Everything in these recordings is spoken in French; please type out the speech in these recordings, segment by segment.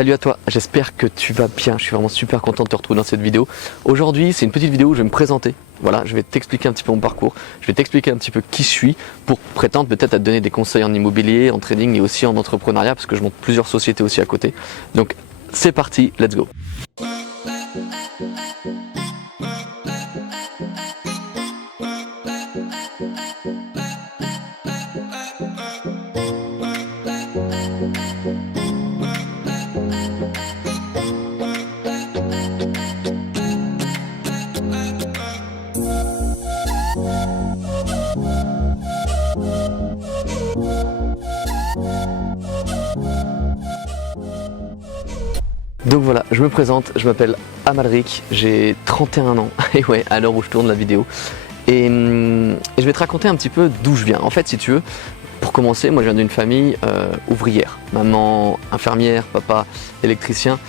Salut à toi, j'espère que tu vas bien, je suis vraiment super content de te retrouver dans cette vidéo. Aujourd'hui c'est une petite vidéo où je vais me présenter, voilà, je vais t'expliquer un petit peu mon parcours, je vais t'expliquer un petit peu qui je suis pour prétendre peut-être à te donner des conseils en immobilier, en trading et aussi en entrepreneuriat parce que je monte plusieurs sociétés aussi à côté. Donc c'est parti, let's go. Donc voilà, je me présente, je m'appelle Amalric, j'ai 31 ans, et ouais, à l'heure où je tourne la vidéo. Et je vais te raconter un petit peu d'où je viens. En fait, si tu veux, pour commencer, moi je viens d'une famille ouvrière. Maman infirmière, papa électricien,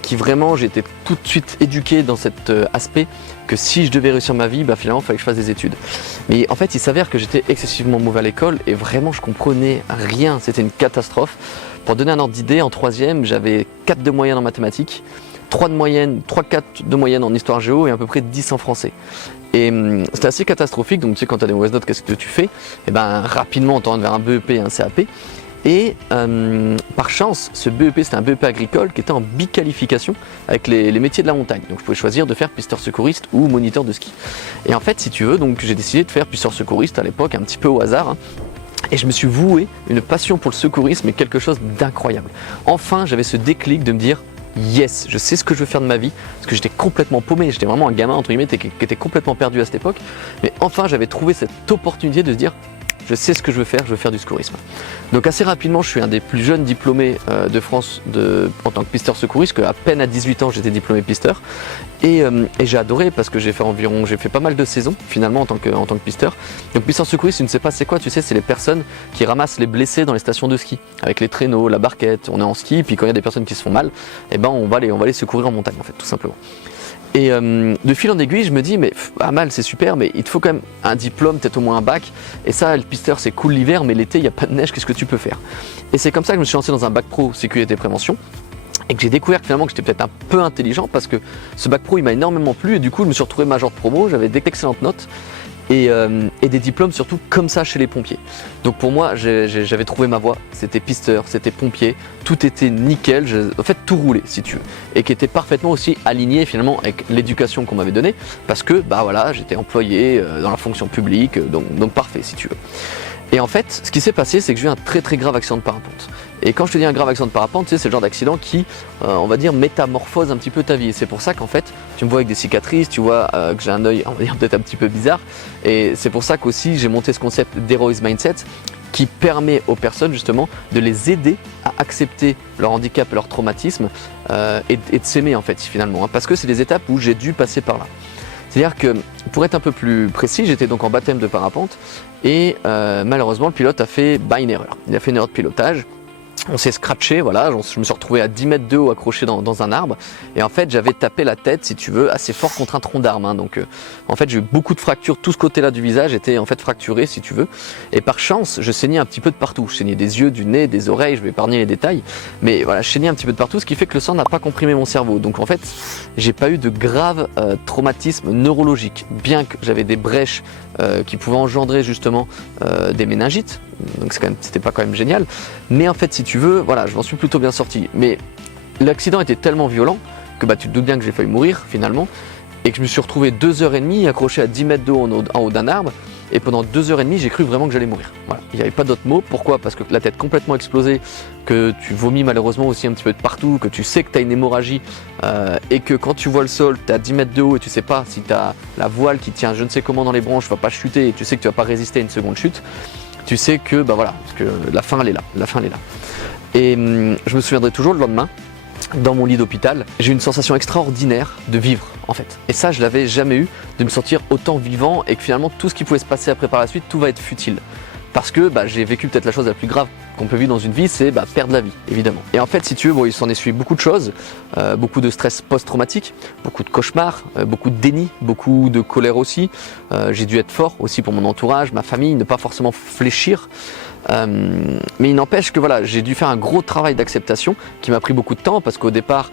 qui vraiment, j'ai été tout de suite éduqué dans cet aspect que si je devais réussir ma vie, bah, finalement il fallait que je fasse des études. Mais en fait, il s'avère que j'étais excessivement mauvais à l'école et vraiment je comprenais rien, c'était une catastrophe. Pour donner un ordre d'idée, en troisième, j'avais 4 de moyenne en mathématiques, 3 de moyenne, 3-4 de moyenne en histoire géo et à peu près 10 en français. Et c'était assez catastrophique, donc tu sais quand tu as des mauvaises notes, qu'est-ce que tu fais? Et ben rapidement on t'oriente vers un BEP et un CAP. Et par chance, ce BEP c'était un BEP agricole qui était en biqualification avec les métiers de la montagne. Donc je pouvais choisir de faire pisteur secouriste ou moniteur de ski. Et en fait, si tu veux, donc j'ai décidé de faire pisteur secouriste à l'époque, un petit peu au hasard. Et je me suis voué une passion pour le secourisme et quelque chose d'incroyable. Enfin, j'avais ce déclic de me dire yes, je sais ce que je veux faire de ma vie, parce que j'étais complètement paumé, j'étais vraiment un gamin entre guillemets qui était complètement perdu à cette époque. Mais enfin, j'avais trouvé cette opportunité de se dire je sais ce que je veux faire du secourisme. Donc assez rapidement, je suis un des plus jeunes diplômés de France en tant que pisteur secouriste, qu'à peine à 18 ans j'étais diplômé pisteur. Et j'ai adoré parce que j'ai fait pas mal de saisons finalement en tant que pisteur. Donc pisteur secouriste, tu ne sais pas c'est quoi, tu sais, c'est les personnes qui ramassent les blessés dans les stations de ski, avec les traîneaux, la barquette, on est en ski, puis quand il y a des personnes qui se font mal, et ben on va les secourir en montagne en fait, tout simplement. Et de fil en aiguille, je me dis, mais Amal, c'est super, mais il te faut quand même un diplôme, peut-être au moins un bac. Et ça, le pisteur, c'est cool l'hiver, mais l'été, il n'y a pas de neige, qu'est-ce que tu peux faire? Et c'est comme ça que je me suis lancé dans un bac pro sécurité et prévention. Et que j'ai découvert finalement que j'étais peut-être un peu intelligent parce que ce bac pro, il m'a énormément plu. Et du coup, je me suis retrouvé major de promo, j'avais d'excellentes notes. Et des diplômes surtout comme ça chez les pompiers. Donc pour moi, j'avais trouvé ma voie, c'était pisteur, c'était pompier, tout était nickel, en fait tout roulait si tu veux. Et qui était parfaitement aussi aligné finalement avec l'éducation qu'on m'avait donnée, parce que bah voilà, j'étais employé dans la fonction publique, donc parfait si tu veux. Et en fait, ce qui s'est passé, c'est que j'ai eu un très très grave accident de parapente. Et quand je te dis un grave accident de parapente, tu sais, c'est le genre d'accident qui, on va dire, métamorphose un petit peu ta vie. Et c'est pour ça qu'en fait, tu me vois avec des cicatrices, tu vois que j'ai un œil, on va dire, peut-être un petit peu bizarre. Et c'est pour ça qu'aussi, j'ai monté ce concept d'Heroes Mindset qui permet aux personnes justement de les aider à accepter leur handicap et leur traumatisme et de s'aimer en fait finalement. Parce que c'est des étapes où j'ai dû passer par là. C'est-à-dire que, pour être un peu plus précis, j'étais donc en baptême de parapente et malheureusement le pilote a fait une erreur. Il a fait une erreur de pilotage. On s'est scratché, voilà, je me suis retrouvé à 10 mètres de haut accroché dans un arbre et en fait j'avais tapé la tête, si tu veux, assez fort contre un tronc d'arbre, hein. Donc en fait j'ai eu beaucoup de fractures, tout ce côté-là du visage était en fait fracturé si tu veux, et par chance je saignais un petit peu de partout, je saignais des yeux, du nez, des oreilles, je vais épargner les détails, mais voilà, je saignais un petit peu de partout, ce qui fait que le sang n'a pas comprimé mon cerveau, donc en fait j'ai pas eu de grave traumatisme neurologique, bien que j'avais des brèches qui pouvaient engendrer justement des méningites, donc c'était pas quand même génial, mais en fait si tu veux, voilà, je m'en suis plutôt bien sorti. Mais l'accident était tellement violent que bah, tu te doutes bien que j'ai failli mourir finalement et que je me suis retrouvé 2h30 accroché à 10 mètres de haut en haut d'un arbre et pendant 2h30 j'ai cru vraiment que j'allais mourir. Voilà. Il n'y avait pas d'autre mot. Pourquoi? Parce que la tête complètement explosée, que tu vomis malheureusement aussi un petit peu de partout, que tu sais que tu as une hémorragie et que quand tu vois le sol, tu es à 10 mètres de haut et tu sais pas si tu as la voile qui tient je ne sais comment dans les branches va pas chuter et tu sais que tu vas pas résister à une seconde chute. Tu sais que bah voilà, parce que la fin elle est là, Et je me souviendrai toujours le lendemain, dans mon lit d'hôpital, j'ai eu une sensation extraordinaire de vivre en fait. Et ça je l'avais jamais eu, de me sentir autant vivant et que finalement tout ce qui pouvait se passer après par la suite, tout va être futile. Parce que bah, j'ai vécu peut-être la chose la plus grave qu'on peut vivre dans une vie, c'est perdre la vie, évidemment. Et en fait, si tu veux, bon, il s'en est suivi beaucoup de choses, beaucoup de stress post-traumatique, beaucoup de cauchemars, beaucoup de déni, beaucoup de colère aussi. J'ai dû être fort aussi pour mon entourage, ma famille, ne pas forcément fléchir. Mais il n'empêche que voilà, j'ai dû faire un gros travail d'acceptation qui m'a pris beaucoup de temps parce qu'au départ,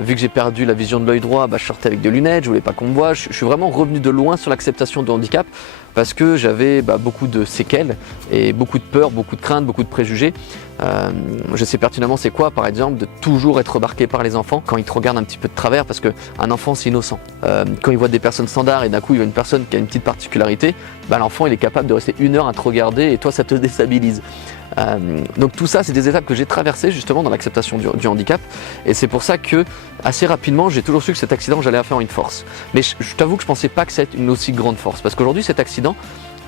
vu que j'ai perdu la vision de l'œil droit, je sortais avec des lunettes, je voulais pas qu'on me voie. Je suis vraiment revenu de loin sur l'acceptation du handicap parce que j'avais beaucoup de séquelles et beaucoup de peur, beaucoup de craintes, beaucoup de préjugés. Je sais pertinemment c'est quoi par exemple de toujours être remarqué par les enfants quand ils te regardent un petit peu de travers parce qu'un enfant c'est innocent. Quand il voit des personnes standards et d'un coup il voit une personne qui a une petite particularité, l'enfant il est capable de rester 1 heure à te regarder et toi ça te déstabilise. Donc tout ça c'est des étapes que j'ai traversées justement dans l'acceptation du handicap et c'est pour ça que assez rapidement j'ai toujours su que cet accident j'allais en faire une force. Mais je t'avoue que je pensais pas que c'était une aussi grande force parce qu'aujourd'hui cet accident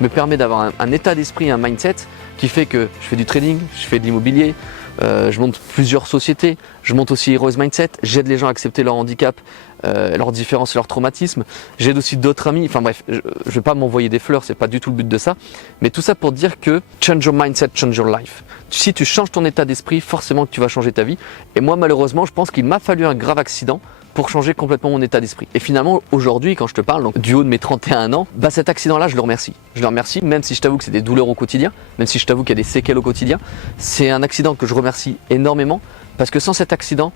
me permet d'avoir un état d'esprit, un mindset qui fait que je fais du trading, je fais de l'immobilier, je monte plusieurs sociétés, je monte aussi Heroes Mindset, j'aide les gens à accepter leur handicap, leurs différences et leurs traumatismes, j'aide aussi d'autres amis, enfin bref, je ne vais pas m'envoyer des fleurs, c'est pas du tout le but de ça, mais tout ça pour dire que change your mindset, change your life. Si tu changes ton état d'esprit, forcément que tu vas changer ta vie, et moi malheureusement je pense qu'il m'a fallu un grave accident pour changer complètement mon état d'esprit. Et finalement, aujourd'hui, quand je te parle, donc du haut de mes 31 ans, cet accident-là, je le remercie. Je le remercie, même si je t'avoue que c'est des douleurs au quotidien, même si je t'avoue qu'il y a des séquelles au quotidien. C'est un accident que je remercie énormément, parce que sans cet accident,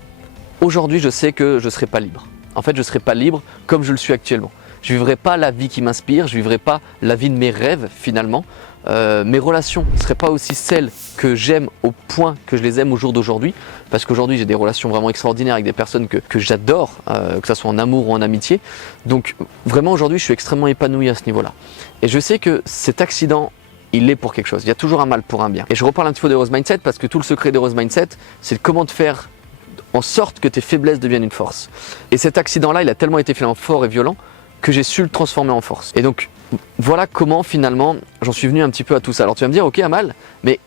aujourd'hui, je sais que je ne serais pas libre. En fait, je ne serais pas libre comme je le suis actuellement. Je ne vivrais pas la vie qui m'inspire, je ne vivrais pas la vie de mes rêves, finalement. Mes relations ne seraient pas aussi celles que j'aime au point que je les aime au jour d'aujourd'hui parce qu'aujourd'hui j'ai des relations vraiment extraordinaires avec des personnes que j'adore, que ce soit en amour ou en amitié. Donc vraiment aujourd'hui je suis extrêmement épanoui à ce niveau-là. Et je sais que cet accident il est pour quelque chose, il y a toujours un mal pour un bien. Et je reparle un petit peu d'Heroes Mindset parce que tout le secret d'Heroes Mindset c'est comment te faire en sorte que tes faiblesses deviennent une force. Et cet accident-là il a tellement été finalement fort et violent que j'ai su le transformer en force. Et donc voilà comment finalement j'en suis venu un petit peu à tout ça. Alors tu vas me dire ok Amal, mais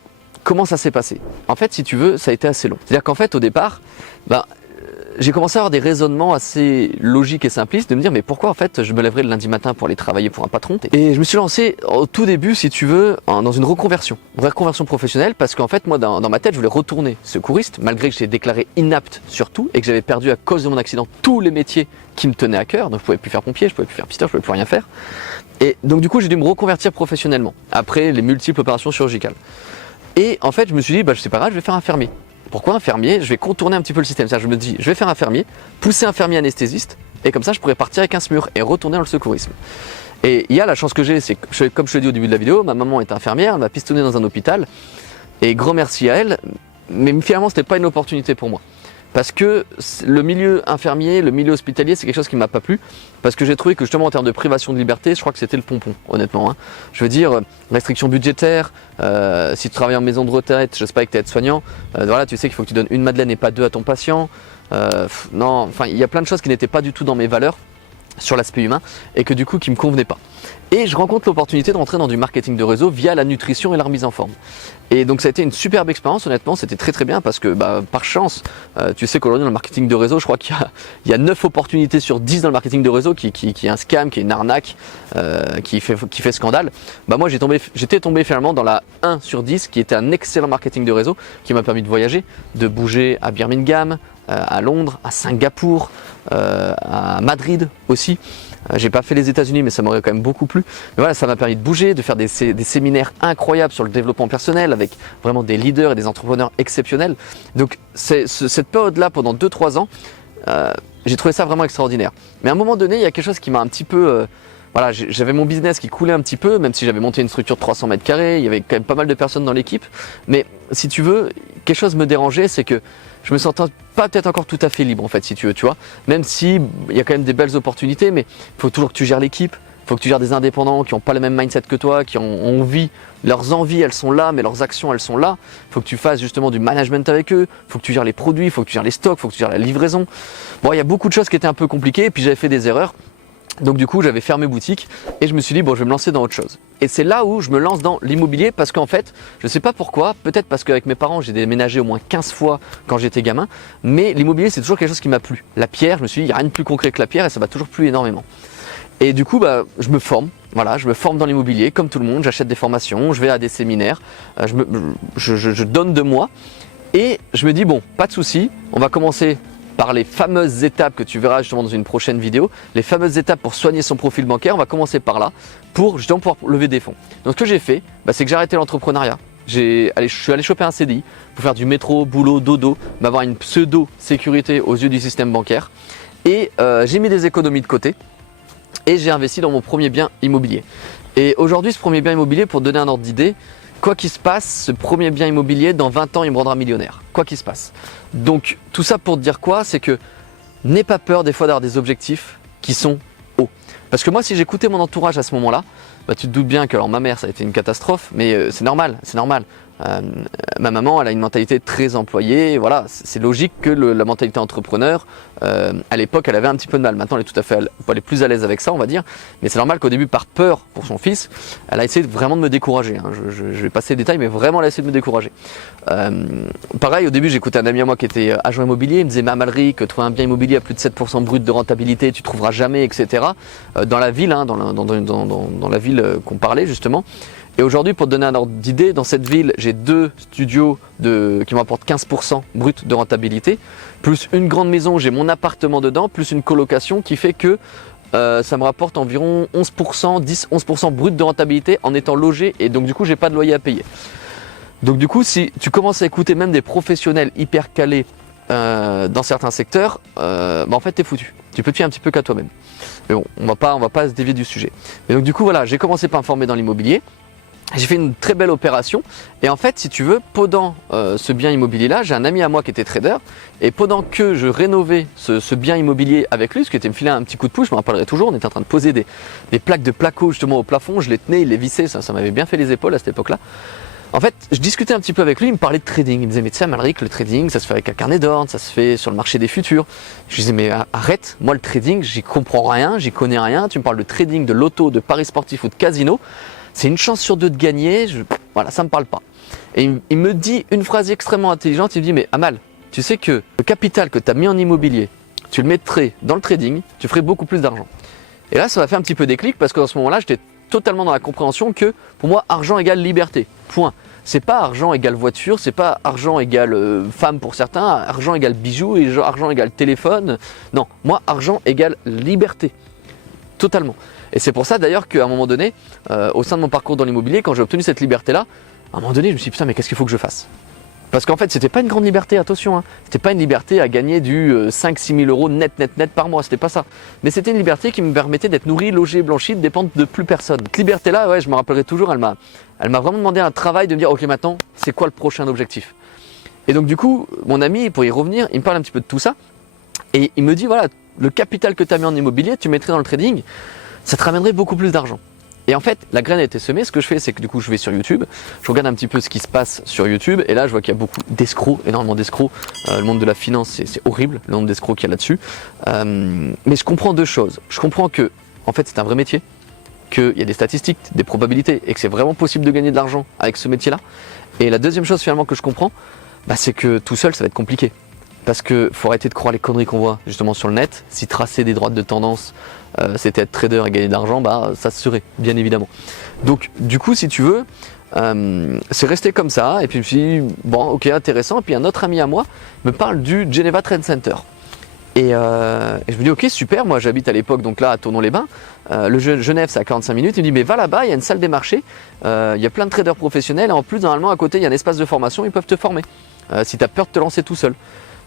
comment ça s'est passé? En fait si tu veux ça a été assez long. C'est-à-dire qu'en fait au départ j'ai commencé à avoir des raisonnements assez logiques et simplistes de me dire mais pourquoi en fait je me lèverais le lundi matin pour aller travailler pour un patron. Et je me suis lancé au tout début si tu veux dans une reconversion professionnelle parce qu'en fait moi dans ma tête je voulais retourner secouriste malgré que j'étais déclaré inapte sur tout et que j'avais perdu à cause de mon accident tous les métiers qui me tenaient à cœur. Donc je pouvais plus faire pompier, je pouvais plus faire pisteur, je pouvais plus rien faire. Et donc du coup j'ai dû me reconvertir professionnellement après les multiples opérations chirurgicales. Et en fait je me suis dit c'est pas grave, je vais faire infirmier. Pourquoi infirmier? Je vais contourner un petit peu le système. C'est-à-dire, je me dis, je vais faire infirmier, pousser infirmier anesthésiste, et comme ça, je pourrais partir avec un SMUR et retourner dans le secourisme. Et il y a la chance que j'ai, c'est que, comme je te l'ai dit au début de la vidéo, ma maman est infirmière, elle m'a pistonné dans un hôpital, et grand merci à elle, mais finalement, c'était pas une opportunité pour moi. Parce que le milieu infirmier, le milieu hospitalier, c'est quelque chose qui ne m'a pas plu. Parce que j'ai trouvé que justement en termes de privation de liberté, je crois que c'était le pompon, honnêtement. Je veux dire, restrictions budgétaires, si tu travailles en maison de retraite, je sais pas, que tu es aide-soignant, voilà, tu sais qu'il faut que tu donnes une madeleine et pas 2 à ton patient. Non, enfin, il y a plein de choses qui n'étaient pas du tout dans mes valeurs sur l'aspect humain et que du coup qui me convenaient pas. Et je rencontre l'opportunité de rentrer dans du marketing de réseau via la nutrition et la remise en forme. Et donc ça a été une superbe expérience, honnêtement, c'était très très bien parce que par chance, tu sais qu'aujourd'hui dans le marketing de réseau, je crois qu'il y a 9 opportunités sur 10 dans le marketing de réseau qui est un scam, qui est une arnaque, qui fait scandale. Moi j'étais tombé finalement dans la 1 sur 10 qui était un excellent marketing de réseau qui m'a permis de voyager, de bouger à Birmingham, à Londres, à Singapour, à Madrid aussi. J'ai pas fait les États-Unis, mais ça m'aurait quand même beaucoup plu. Mais voilà, ça m'a permis de bouger, de faire des séminaires incroyables sur le développement personnel avec vraiment des leaders et des entrepreneurs exceptionnels. Donc cette période-là, pendant 2-3 ans, j'ai trouvé ça vraiment extraordinaire. Mais à un moment donné, il y a quelque chose qui m'a un petit peu... voilà, j'avais mon business qui coulait un petit peu, même si j'avais monté une structure de 300 mètres carrés, il y avait quand même pas mal de personnes dans l'équipe. Mais si tu veux, quelque chose me dérangeait, c'est que je me sentais pas peut-être encore tout à fait libre en fait, si tu veux, tu vois. Même si il y a quand même des belles opportunités, mais il faut toujours que tu gères l'équipe, il faut que tu gères des indépendants qui n'ont pas le même mindset que toi, qui ont envie, leurs envies elles sont là, mais leurs actions elles sont là. Il faut que tu fasses justement du management avec eux, il faut que tu gères les produits, il faut que tu gères les stocks, il faut que tu gères la livraison. Bon, il y a beaucoup de choses qui étaient un peu compliquées, et puis j'avais fait des erreurs. Donc du coup j'avais fermé boutique et je me suis dit bon je vais me lancer dans autre chose. Et c'est là où je me lance dans l'immobilier parce qu'en fait je sais pas pourquoi, peut-être parce qu'avec mes parents j'ai déménagé au moins 15 fois quand j'étais gamin, mais l'immobilier c'est toujours quelque chose qui m'a plu. La pierre, je me suis dit il n'y a rien de plus concret que la pierre et ça m'a toujours plu énormément. Et du coup je me forme, voilà, je me forme dans l'immobilier comme tout le monde, j'achète des formations, je vais à des séminaires, je donne de moi et je me dis bon pas de souci, on va commencer par les fameuses étapes que tu verras justement dans une prochaine vidéo, les fameuses étapes pour soigner son profil bancaire, on va commencer par là, pour justement pouvoir lever des fonds. Donc ce que j'ai fait, c'est que j'ai arrêté l'entrepreneuriat, je suis allé choper un CDI pour faire du métro, boulot, dodo, m'avoir une pseudo-sécurité aux yeux du système bancaire. Et j'ai mis des économies de côté et j'ai investi dans mon premier bien immobilier. Et aujourd'hui, ce premier bien immobilier, pour te donner un ordre d'idée, quoi qu'il se passe, ce premier bien immobilier, dans 20 ans, il me rendra millionnaire. Quoi qu'il se passe. Donc, tout ça pour te dire quoi? C'est que n'aie pas peur des fois d'avoir des objectifs qui sont hauts. Parce que moi, si j'écoutais mon entourage à ce moment-là, bah, tu te doutes bien que alors, ma mère, ça a été une catastrophe, mais c'est normal, c'est normal. Ma maman, elle a une mentalité très employée, voilà, c'est logique que la mentalité entrepreneur, à l'époque, elle avait un petit peu de mal. Maintenant, elle est tout à fait, elle est plus à l'aise avec ça, on va dire. Mais c'est normal qu'au début, par peur pour son fils, elle a essayé vraiment de me décourager. Hein. Je vais passer les détails, mais vraiment, elle a essayé de me décourager. Pareil, au début, j'écoutais un ami à moi qui était agent immobilier. Il me disait, mais Amalric, trouver un bien immobilier à plus de 7% brut de rentabilité, tu trouveras jamais, etc. Dans la ville, hein, dans la ville qu'on parlait justement. Et aujourd'hui, pour te donner un ordre d'idée, dans cette ville, j'ai 2 studios qui m'apportent 15% brut de rentabilité, plus une grande maison, j'ai mon appartement dedans, plus une colocation qui fait que ça me rapporte environ 11%, 10-11% brut de rentabilité en étant logé, et donc du coup, j'ai pas de loyer à payer. Donc du coup, si tu commences à écouter même des professionnels hyper calés dans certains secteurs, en fait, t'es foutu. Tu peux te fier un petit peu qu'à toi-même. Mais bon, on va pas se dévier du sujet. Et donc du coup, voilà, j'ai commencé par me former dans l'immobilier. J'ai fait une très belle opération et en fait, si tu veux, pendant ce bien immobilier-là, j'ai un ami à moi qui était trader et pendant que je rénovais ce bien immobilier avec lui, ce qui était me filer un petit coup de pouce, je me rappellerai toujours, on était en train de poser des plaques de placo justement au plafond, je les tenais, il les vissait, ça m'avait bien fait les épaules à cette époque-là. En fait, je discutais un petit peu avec lui, il me parlait de trading, il me disait mais tu sais Amalric, le trading ça se fait avec un carnet d'ordre, ça se fait sur le marché des futurs. Je lui disais mais arrête, moi le trading j'y comprends rien, j'y connais rien, tu me parles de trading, de loto, de paris sportifs ou de casino. C'est une chance sur 2 de gagner, voilà, ça me parle pas. Et il me dit une phrase extrêmement intelligente, il me dit mais Amal, tu sais que le capital que tu as mis en immobilier, tu le mettrais dans le trading, tu ferais beaucoup plus d'argent. Et là, ça m'a fait un petit peu déclic parce que dans ce moment-là, j'étais totalement dans la compréhension que pour moi, argent égale liberté. Point. C'est pas argent égale voiture, c'est pas argent égale femme pour certains, argent égale bijoux et argent égale téléphone. Non, moi, argent égale liberté. Totalement. Et c'est pour ça d'ailleurs qu'à un moment donné, au sein de mon parcours dans l'immobilier, quand j'ai obtenu cette liberté-là, à un moment donné, je me suis dit putain, mais qu'est-ce qu'il faut que je fasse? Parce qu'en fait, c'était pas une grande liberté, attention, hein. C'était pas une liberté à gagner du 5-6 000 euros net par mois, c'était pas ça. Mais c'était une liberté qui me permettait d'être nourri, logé, blanchi, de dépendre de plus personne. Cette liberté-là, ouais, je me rappellerai toujours, elle m'a vraiment demandé un travail de me dire ok, maintenant, c'est quoi le prochain objectif? Et donc du coup, mon ami, pour y revenir, il me parle un petit peu de tout ça. Et il me dit voilà, le capital que tu as mis en immobilier, tu mettrais dans le trading, ça te ramènerait beaucoup plus d'argent. Et en fait, la graine a été semée. Ce que je fais, c'est que du coup, je vais sur YouTube, je regarde un petit peu ce qui se passe sur YouTube, et là, je vois qu'il y a beaucoup d'escrocs, énormément d'escrocs. Le monde de la finance, c'est horrible, le nombre d'escrocs qu'il y a là-dessus. Mais je comprends 2 choses. Je comprends que, en fait, c'est un vrai métier, qu'il y a des statistiques, des probabilités, et que c'est vraiment possible de gagner de l'argent avec ce métier-là. Et la deuxième chose, finalement, que je comprends, c'est que tout seul, ça va être compliqué. Parce qu'il faut arrêter de croire les conneries qu'on voit justement sur le net. Si tracer des droites de tendance, c'était être trader et gagner de l'argent, ça se serait, bien évidemment. Donc du coup, si tu veux, c'est resté comme ça. Et puis je me suis dit, bon, ok, intéressant. Et puis un autre ami à moi me parle du Geneva Trade Center. Et je me dis, ok, super, moi j'habite à l'époque, donc là, à Tournon-les-Bains. Le Genève, c'est à 45 minutes. Il me dit, mais va là-bas, il y a une salle des marchés, il y a plein de traders professionnels. Et en plus, normalement, à côté, il y a un espace de formation, ils peuvent te former. Si tu as peur de te lancer tout seul.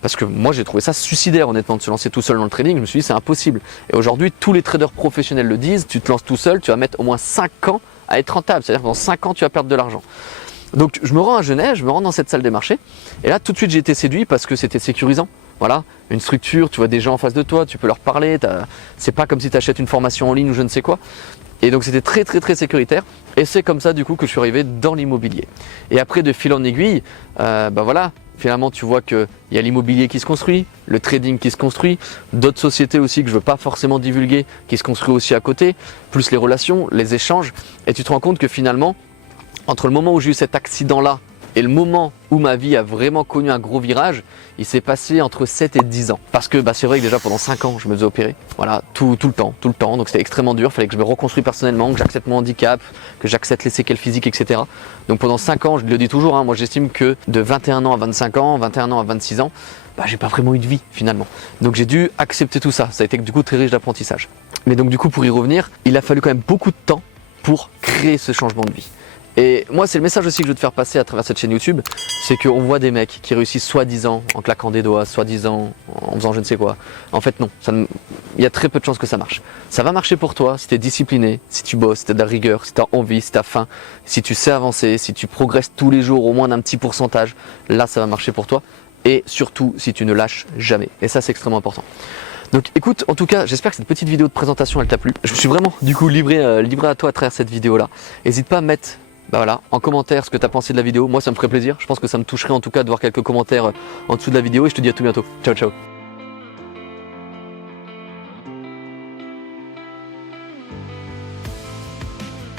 Parce que moi j'ai trouvé ça suicidaire honnêtement de se lancer tout seul dans le trading, je me suis dit c'est impossible. Et aujourd'hui tous les traders professionnels le disent, tu te lances tout seul, tu vas mettre au moins 5 ans à être rentable, c'est-à-dire que dans 5 ans tu vas perdre de l'argent. Donc je me rends à Genève, je me rends dans cette salle des marchés, et là tout de suite j'ai été séduit parce que c'était sécurisant. Voilà, une structure, tu vois des gens en face de toi, tu peux leur parler, c'est pas comme si tu achètes une formation en ligne ou je ne sais quoi. Et donc c'était très très très sécuritaire et c'est comme ça du coup que je suis arrivé dans l'immobilier. Et après de fil en aiguille, voilà, finalement tu vois qu'il y a l'immobilier qui se construit, le trading qui se construit, d'autres sociétés aussi que je ne veux pas forcément divulguer qui se construit aussi à côté, plus les relations, les échanges. Et tu te rends compte que finalement, entre le moment où j'ai eu cet accident-là et le moment où ma vie a vraiment connu un gros virage, il s'est passé entre 7 et 10 ans. Parce que c'est vrai que déjà pendant 5 ans, je me faisais opérer. Voilà, tout le temps. Donc c'était extrêmement dur. Il fallait que je me reconstruise personnellement, que j'accepte mon handicap, que j'accepte les séquelles physiques, etc. Donc pendant 5 ans, je le dis toujours, moi j'estime que de 21 ans à 25 ans, 21 ans à 26 ans, j'ai pas vraiment eu de vie finalement. Donc j'ai dû accepter tout ça. Ça a été du coup très riche d'apprentissage. Mais donc du coup pour y revenir, il a fallu quand même beaucoup de temps pour créer ce changement de vie. Et moi, c'est le message aussi que je veux te faire passer à travers cette chaîne YouTube, c'est qu'on voit des mecs qui réussissent soi-disant en claquant des doigts, soi-disant en faisant je ne sais quoi. En fait, non, il y a très peu de chances que ça marche. Ça va marcher pour toi si tu es discipliné, si tu bosses, si tu as de la rigueur, si tu as envie, si tu as faim, si tu sais avancer, si tu progresses tous les jours au moins d'un petit pourcentage. Là, ça va marcher pour toi. Et surtout, si tu ne lâches jamais. Et ça, c'est extrêmement important. Donc écoute, en tout cas, j'espère que cette petite vidéo de présentation, elle t'a plu. Je me suis vraiment du coup livré à toi à travers cette vidéo-là. N'hésite pas à mettre en commentaire ce que tu as pensé de la vidéo. Moi, ça me ferait plaisir. Je pense que ça me toucherait en tout cas de voir quelques commentaires en dessous de la vidéo. Et je te dis à tout bientôt. Ciao, ciao.